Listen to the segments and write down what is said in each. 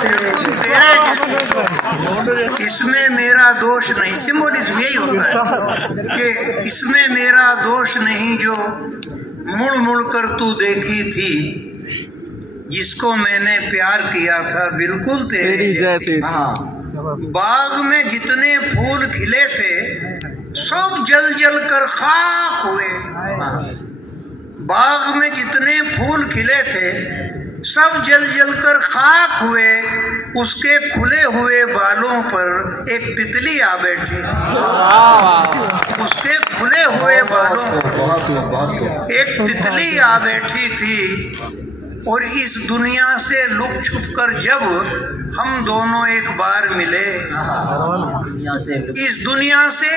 बिल्कुल तेरे जैसे। इसमें मेरा दोष नहीं, सिंबोलिज्म यही होता है कि इसमें मेरा दोष नहीं जो मुड़ मुड़ कर तू देखी थी, जिसको मैंने प्यार किया था बिल्कुल तेरे जैसे। बाग में जितने फूल खिले थे सब जल जल कर खाक हुए। बाग में जितने फूल खिले थे सब जल जल कर खाक हुए। उसके खुले हुए बालों पर एक तितली आ बैठी थी। उसके खुले हुए बालों पर एक तितली आ बैठी थी। और इस दुनिया से लुक छुप कर जब हम दोनों एक बार मिले, इस दुनिया से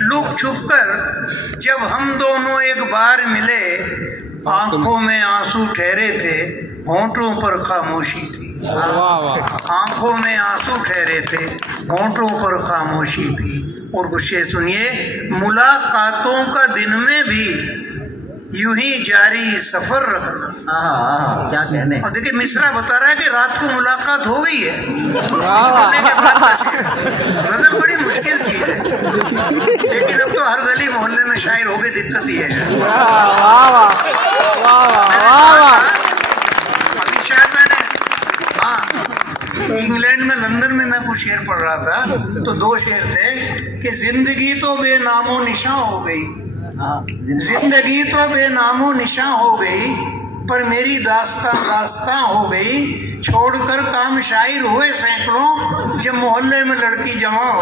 लुक छुप कर जब हम दोनों एक बार मिले, आंखों में आंसू ठहरे थे, होंठों पर खामोशी थी। आंखों में आंसू ठहरे थे, होंठों पर खामोशी थी। और कुछ ये सुनिए, मुलाकातों का दिन में भी यूं ही जारी सफर रखना। क्या कहने। और देखिए मिश्रा बता रहा है कि रात को मुलाकात हो गई है, गजल बड़ी मुश्किल चीज है, लेकिन अब तो हर गली मोहल्ले में शायर हो गए, दिक्कत ही है। अभी शायद मैंने इंग्लैंड में लंदन में मैं कुछ शेर पढ़ रहा था, तो दो शेर थे कि जिंदगी तो बेनामो निशा हो गई, जिंदगी तो बेनामो निशा हो गई, पर मेरी दास्तां दास्तां हो गई। छोड़कर काम शायर हुए सैकड़ों, जब मोहल्ले में लड़की जमा हो।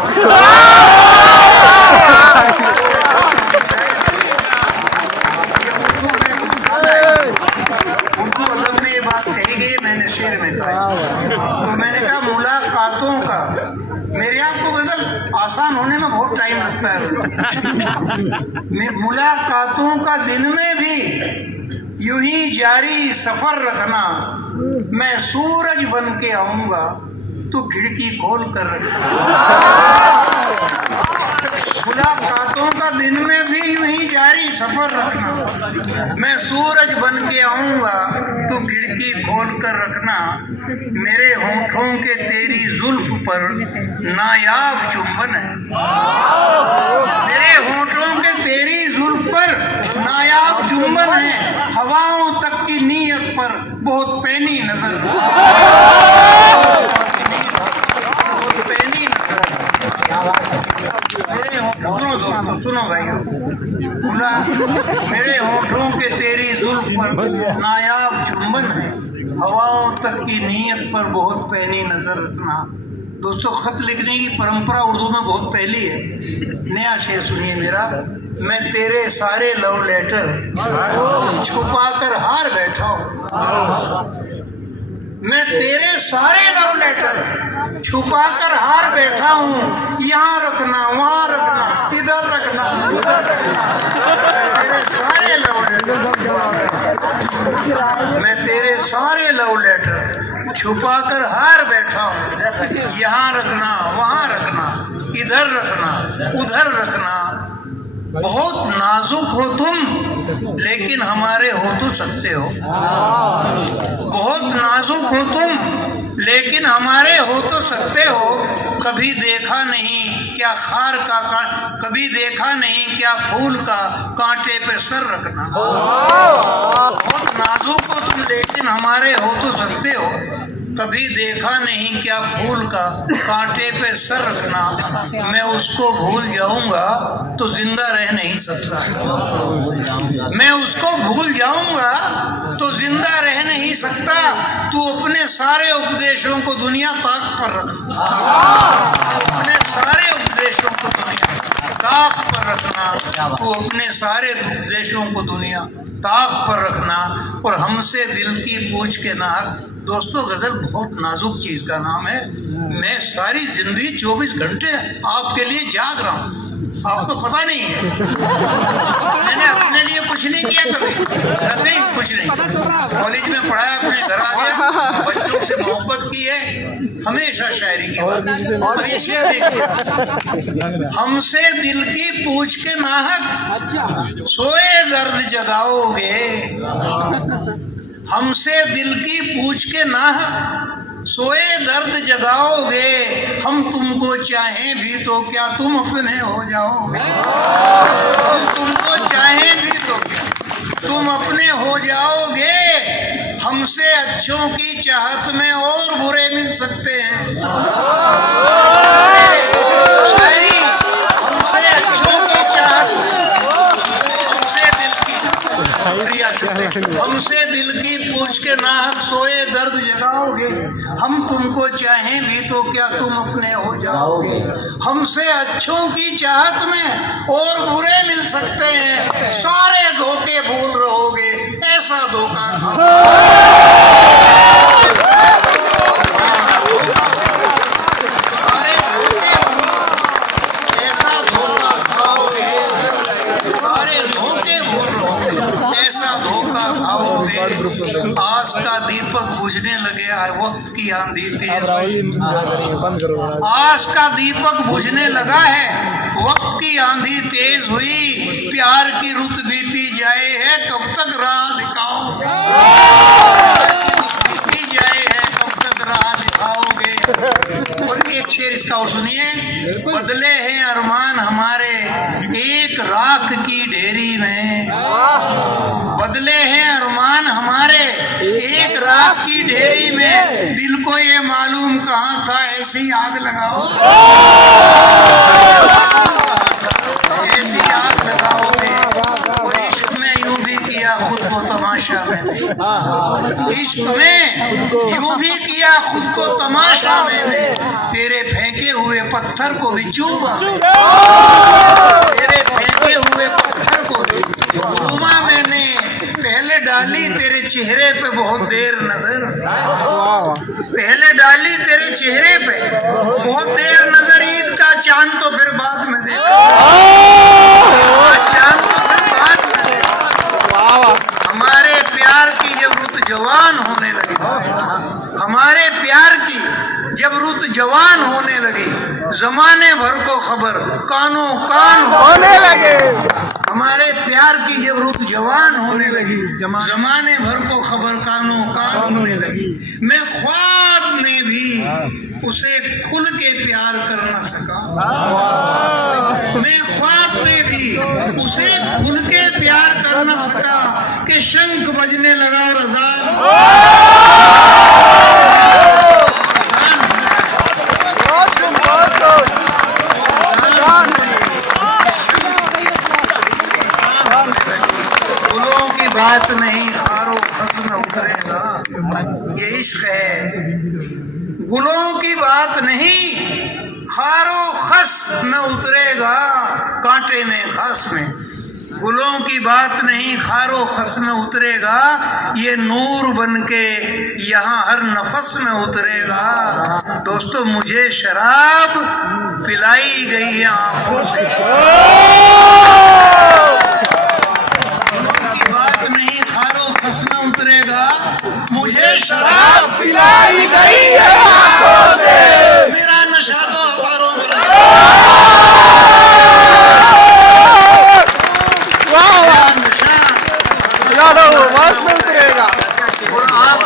उर्दू अदब में ये बात कही गई, मैंने शेर में कहा। तो मैंने कहा मुलाकातों का, मेरे आपको गजल आसान होने में बहुत टाइम लगता है। मुलाकातों का दिन में भी यूं ही जारी सफर रखना, मैं सूरज बन के आऊंगा, तू खिड़की खोल कर रखना। मुलाकातों का दिन में भी यूं ही जारी सफर रखना, मैं सूरज बन के आऊंगा, तू खिड़की खोल कर रखना। मेरे होंठों के तेरी जुल्फ पर नायाब चुंबन है, मेरे होंठों के तेरी जुल्फ पर नायाब चुंबन है। हवाओं तक की नीयत पर बहुत पैनी नजर, बहुत पैनी नजर। सुनो भाइयों, बोला मेरे होठों के तेरी जुल्फ पर नायाब चुंबन है, हवाओं तक की नीयत पर बहुत पैनी नजर रखना। दोस्तों, खत लिखने की परंपरा उर्दू में बहुत पहली है। नया शेर सुनिए मेरा, मैं तेरे सारे लव लेटर छुपा कर हार बैठा हूँ, मैं तेरे सारे लव लेटर छुपा कर हार बैठा हूँ। यहाँ रखना, वहाँ रखना, इधर रखना, उधर रखना, तेरे सारे लव लेटर, मैं तेरे सारे लव लेटर छुपा कर हार बैठा हूँ। यहाँ रखना, वहाँ रखना, इधर रखना, उधर रखना। बहुत नाजुक हो तुम, लेकिन हमारे हो तो सकते हो। बहुत नाजुक हो तुम, लेकिन हमारे हो तो सकते हो। कभी देखा नहीं क्या खार का कभी देखा नहीं क्या फूल का कांटे पे सर रखना। बहुत नाजुक हो तुम, लेकिन हमारे हो तो सकते हो। कभी देखा नहीं क्या फूल का कांटे पे सर रखना। मैं उसको भूल जाऊंगा तो जिंदा रह नहीं सकता, मैं उसको भूल जाऊंगा तो जिंदा रह नहीं सकता। तू अपने सारे उपदेशों को दुनिया ताक पर रखना, अपने सारे उपदेशों को दुनिया ताक पर रखना। तू अपने सारे उपदेशों को दुनिया ताक पर रखना और हमसे दिल की पूछ के ना। दोस्तों, गजल बहुत नाजुक चीज का नाम है। मैं सारी जिंदगी 24 घंटे आपके लिए जाग रहा हूँ, आपको पता नहीं है। मैंने अपने लिए कुछ नहीं किया कभी, नथिंग, कुछ नहीं। कॉलेज में पढ़ाया, अपने घर आ गया, बच्चों से मोहब्बत की है, हमेशा शायरी की बात। अब ये शेर देखिए, हमसे दिल की पूछ के नाहक सोए दर्द जगाओगे, हमसे दिल की पूछ के नाहक सोए दर्द जगाओगे, हम तुमको चाहें भी तो क्या तुम अपने हो जाओगे। हम तुमको चाहें भी तो क्या तुम अपने हो जाओगे। हमसे अच्छों की चाहत में और बुरे मिल सकते हैं। शायरी हमसे अच्छों की चाहत, हमसे दिल की पूछ के नाहक सोए दर्द जगाओगे। हम तुमको चाहें भी तो क्या तुम अपने हो जाओगे। हमसे अच्छों की चाहत में और बुरे मिल सकते हैं। सारे धोखे भूल रहोगे, ऐसा धोखा आस का दीपक बुझने लगे, वक्त की आंधी तेज हुई। आस का दीपक बुझने लगा है, वक्त की आंधी तेज हुई। प्यार की रुत बीती जाए है, कब तक राह दिखाओगे। बीती जाए है, कब तक राह दिखाओगे। और एक शेर इसका और सुनिए। बदले हैं अरमान हमारे एक राख की ढेरी में। बदले हैं अरमान हमारे एक राख की ढेरी में। दिल को ये मालूम कहाँ था, ऐसी आग लगाओ, ऐसी आग लगाओगे। और इश्क में यूं भी किया खुद को तमाशा मैंने। इश्क में यूं भी किया खुद को तमाशा मैंने। तेरे फेंके हुए पत्थर को भी चूमा, तेरे फेंके हुए पत्थर को भी चूमा मैंने। पहले डाली तेरे चेहरे पे बहुत देर नजर, पहले डाली तेरे चेहरे पे बहुत देर नजर। ईद का चांद तो फिर बाद में देखा, चांद तो फिर बाद में देखा। हमारे प्यार की जब रुत जवान होने लगी, हमारे प्यार की जब रुत जवान होने लगी, जमाने भर को खबर कानों कान होने लगे। हमारे प्यार की जब रुत जवान होने लगी, जमाने भर को खबर कानों कान होने लगी। मैं ख्वाब में भी उसे खुल के प्यार कर न सका। मैं ख्वाब में भी उसे खुल के प्यार कर न सका कि शंख बजने लगा रज़ा। बात नहीं खारो खस में उतरेगा, ये इश्क है। गुलों की बात नहीं खारो खस में उतरेगा, कांटे में घास में। गुलों की बात नहीं खारो खस में उतरेगा, ये नूर बनके यहाँ हर नफस में उतरेगा। दोस्तों मुझे शराब पिलाई गई है आंखों से, उतरेगा। मुझे शराब पिलाई गई है आंखों से, मेरा नशा तो हजारों में। उतरेगा। और आप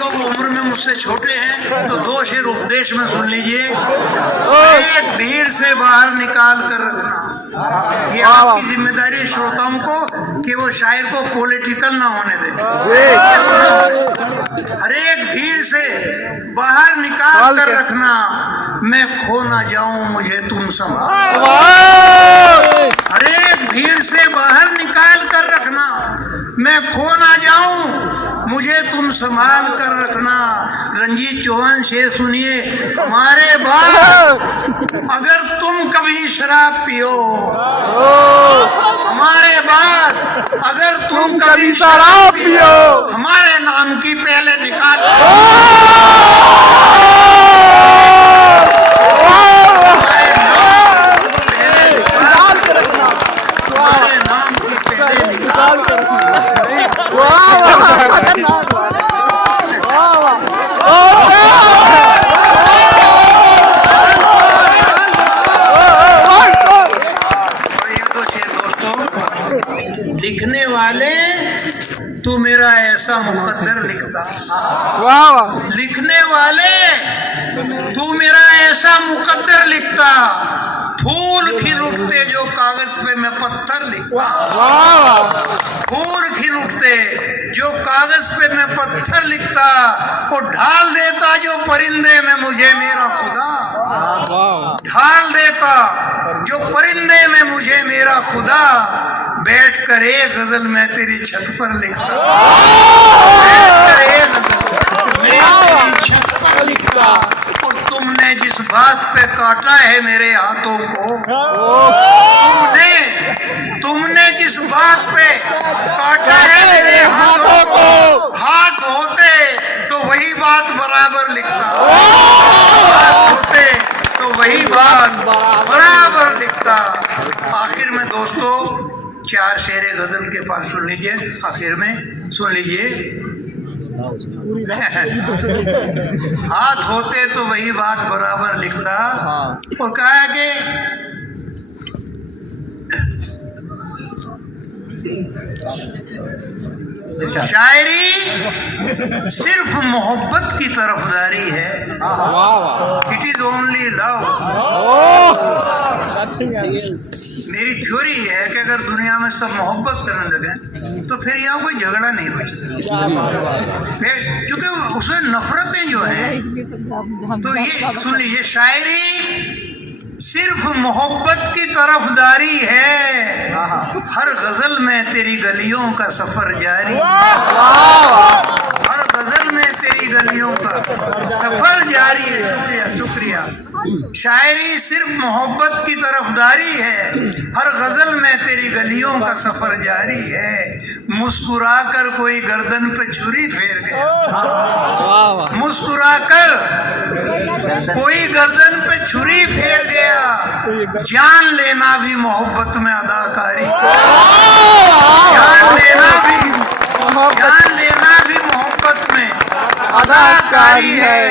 लोग उम्र में मुझसे छोटे हैं तो दो शेर उपदेश में सुन लीजिए। एक भीड़ से बाहर निकाल कर रखना, ये आपकी जिम्मेदारी है श्रोताओं को कि वो शायर को पॉलिटिकल ना होने दें। हर एक भीड़ से बाहर निकाल कर रखना, मैं खो ना जाऊं मुझे तुम संभाल। हर एक भीड़ से बाहर निकाल कर रखना, मैं खो ना जाऊं मुझे तुम संभाल कर रखना। रंजीत चौहान शेर सुनिए। हमारे बाद अगर तुम कभी शराब पियो, हमारे बाद अगर तुम कभी शराब पियो, हमारे नाम की पहले निकाल। लिखने वाले तू मेरा ऐसा मुकद्दर लिखता। वाह वाह। लिखने वाले तू मेरा ऐसा मुकद्दर लिखता, फूल खिल उठते जो कागज पे मैं पत्थर लिखता। फूल खिल उठते जो कागज पे मैं पत्थर लिखता, वो ढाल देता जो परिंदे में मुझे मेरा खुदा। ढाल देता जो परिंदे में मुझे मेरा खुदा, बैठ कर एक गजल मैं तेरी छत पर लिखता। बैठ कर एक गजल मैं तेरी छत पर लिखता। और तुमने जिस बात पे काटा है मेरे हाथों को, तुमने जिस बात पे काटा है मेरे हाथों को, हाथ होते तो वही बात बराबर लिखता। हाथ होते तो वही बात बराबर लिखता। आखिर में दोस्तों 4 शेरे गजल के पास सुन लीजिए। आखिर में सुन लीजिए। हाथ होते तो वही बात बराबर लिखता। और कहा कि शायरी सिर्फ मोहब्बत की तरफदारी है। It is only love. मेरी थ्योरी है कि अगर दुनिया में सब मोहब्बत करने लगे तो फिर यहाँ कोई झगड़ा नहीं बचता। फिर क्योंकि उसमें नफरतें जो हैं, तो ये सुन लीजिए, शायरी सिर्फ मोहब्बत की तरफदारी है, हर गजल में तेरी गलियों का सफर जारी। हर गजल में तेरी गलियों का सफर जारी है। शुक्रिया शुक्रिया। शायरी सिर्फ मोहब्बत की तरफदारी है, हर गजल में तेरी गलियों का सफर जारी है। मुस्कुरा कर कोई गर्दन पे छुरी फेर गया। मुस्कुरा कर कोई गर्दन पे छुरी फेर गया। जान लेना भी मोहब्बत में अदाकारी। जान लेना भी मोहब्बत में अदाकारी है।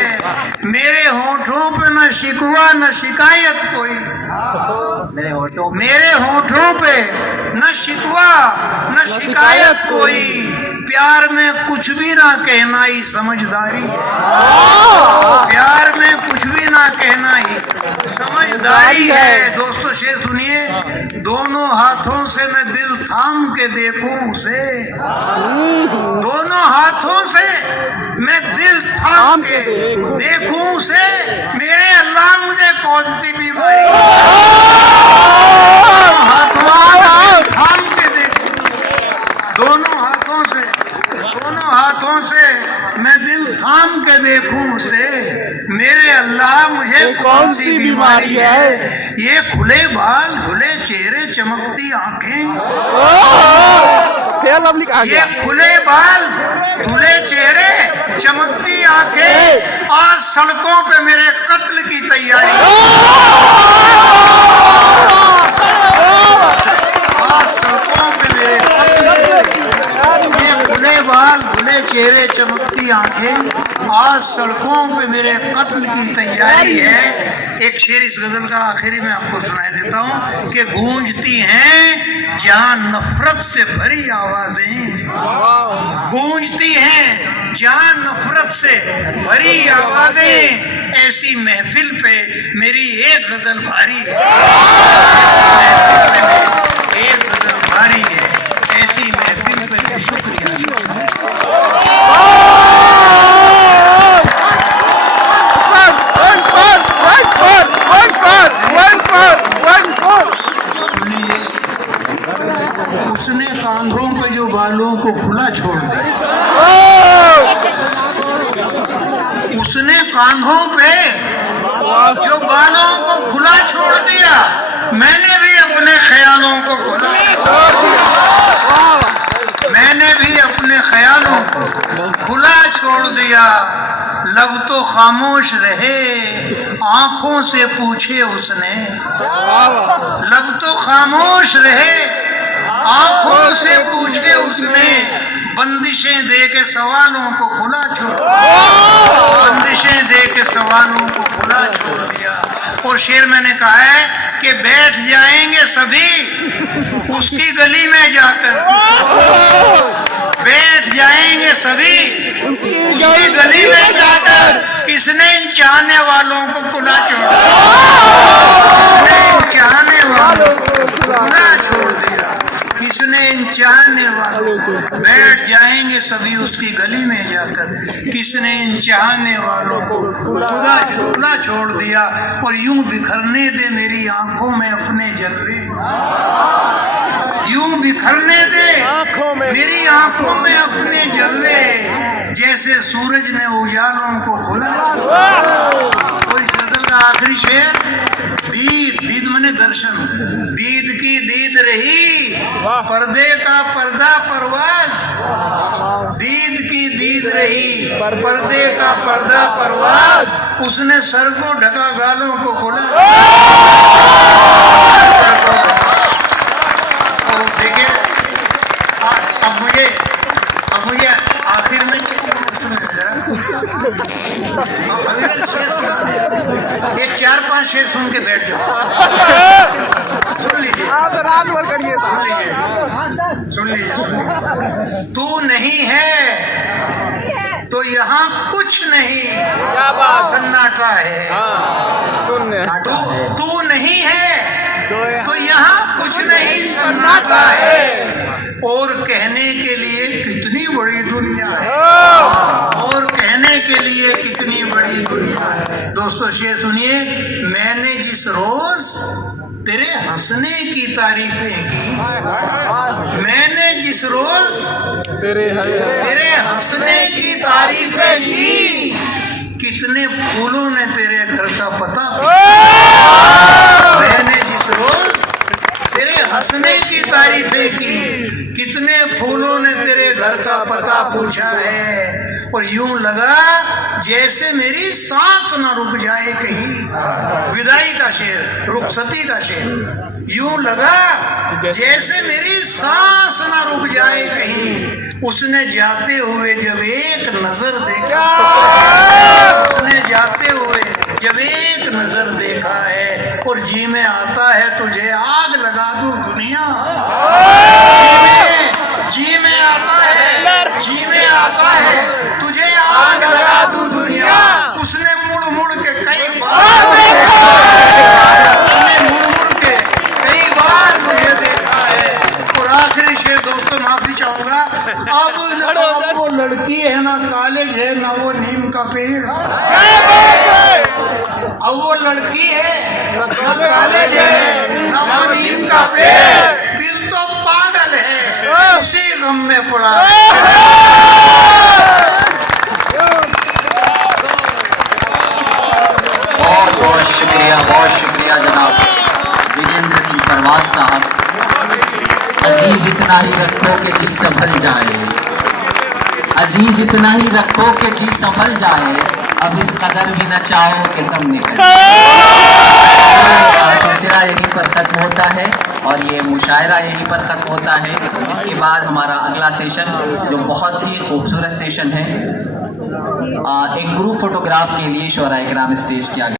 मेरे होठों पे न शिकवा न शिकायत कोई। मेरे होठों पे न शिकवा न शिकायत कोई। प्यार में कुछ भी ना कहना ही समझदारी है। प्यार में कुछ भी ना कहना ही समझदारी है। दोस्तों शेर सुनिए। दोनों हाथों से मैं दिल थाम के देखूं उसे। दोनों हाथों से मैं दिल थाम के देखूं उसे। मेरे अल्लाह मुझे कौन सी बीमारी। थाम के देखूं। दोनों हाथों से मैं दिल थाम के देखूं उसे। मेरे अल्लाह मुझे कौन सी बीमारी है। ये खुले बाल धुले चेहरे चमकती आंखें। ये खुले बाल धुले चेहरे चमकती आंखें। आज सड़कों पे मेरे कत्ल की तैयारी। आज सड़कों पे मेरे खुले बाल धुले चेहरे चमकती आंखें। आज सड़कों पे मेरे कत्ल की तैयारी है। एक शेर इस गजल का आखिरी में आपको सुनाई देता हूँ कि गूंजती हैं जहाँ नफरत से भरी आवाजें। गूंजती हैं जहाँ नफरत से भरी आवाजें। ऐसी महफिल पे मेरी एक गजल भारी है। ऐसी महफिल पे मेरी एक गजल भारी है। ऐसी महफिल पे शुक्रिया। उसने कांधों पे जो बालों को खुला छोड़ दिया। उसने कांधों पे जो बालों को खुला छोड़ दिया। मैंने भी अपने ख्यालों को खुला छोड़ दिया। मैंने भी अपने ख्यालों को खुला छोड़ दिया। लब तो खामोश रहे आंखों से पूछे उसने। लब तो खामोश रहे आंखों से पूछे उसने। बंदिशें दे के सवालों को खुला छोड़ दिया। बंदिशें दे के सवालों को खुला छोड़ दिया। और शेर मैंने कहा है कि बैठ जाएंगे सभी उसकी गली में जाकर। बैठ जाएंगे सभी उसकी गली में जाकर। किसने इन चाहने वालों को खुला छोड़ा, किसने इन चाहने वालों को खुला छोड़ दिया, किसने इन चाहने वालों को। बैठ जाएंगे सभी उसकी गली में जाकर। किसने इन चाहने वालों को खुला छोड़ दिया। और यूं बिखरने दे मेरी आंखों में अपने जलवे, यूं बिखरने दे मेरी आंखों में अपने जलवे, जैसे सूरज ने उजालों को खुला। कोई गजल का आखिरी शेर, दीद मने दर्शन, दीद की दीद रही पर्दे का पर्दा परवास, दीद की दीद रही पर्दे का पर्दा परवास। उसने सर को ढका गालों को खोला। देखिए अब मुझे आखिर में एक 4-5 शेर सुन के बैठ जाओ। सुन लीजिए, सुन लीजिए। तू नहीं है तो यहाँ कुछ नहीं, सन्नाटा है। तू नहीं है तो यहाँ कुछ नहीं, सन्नाटा है। और कहने के लिए कितनी बड़ी दुनिया है, और कहने के लिए कितनी बड़ी दुनिया है। दोस्तों शेर सुनिए। मैंने जिस रोज तेरे हंसने की तारीफें की, मैंने जिस रोज तेरे हंसने की तारीफें की, कितने फूलों ने तेरे घर का पता पूछा। मैंने जिस रोज तेरे हंसने की तारीफें की, कितने फूलों ने तेरे घर का पता पूछा है। और यूं लगा जैसे मेरी सांस न रुक जाए कहीं। विदाई का शेर, रुखसती का शेर। यूं लगा जैसे मेरी सांस न रुक जाए कहीं। उसने जाते हुए जब एक नजर देखा, उसने जाते हुए जब एक नजर देखा है। और जी में आता है तुझे आग लगा दूं दुनिया, जी में आता है, जी में आता है तुझे आग लगा दूं दुनिया। उसने मुड़ मुड़ के कई बार मुझे देखा है। और आखिरी शेर दोस्तों माफी चाहूंगा। अब वो लड़की है ना कॉलेज है ना वो नीम का पेड़, अब वो लड़की है ना कॉलेज है ना वो नीम का पेड़। दिल तो पागल है उसी गम में पड़ा। बहुत शुक्रिया जनाब विजेंद्र सिंह परवाज साहब। अजीज इतना ही रखो कि जी संभल जाए, अजीज इतना ही रखो कि जी संभल जाए। अब इस कदर भी न चाहो कि कम निकल। सिलसिला यहीं पर खत्म होता है और ये मुशायरा यहीं पर खत्म होता है। इसके बाद हमारा अगला सेशन जो बहुत ही खूबसूरत सेशन है, एक ग्रुप फोटोग्राफ के लिए शोरा इकराम स्टेज किया गया।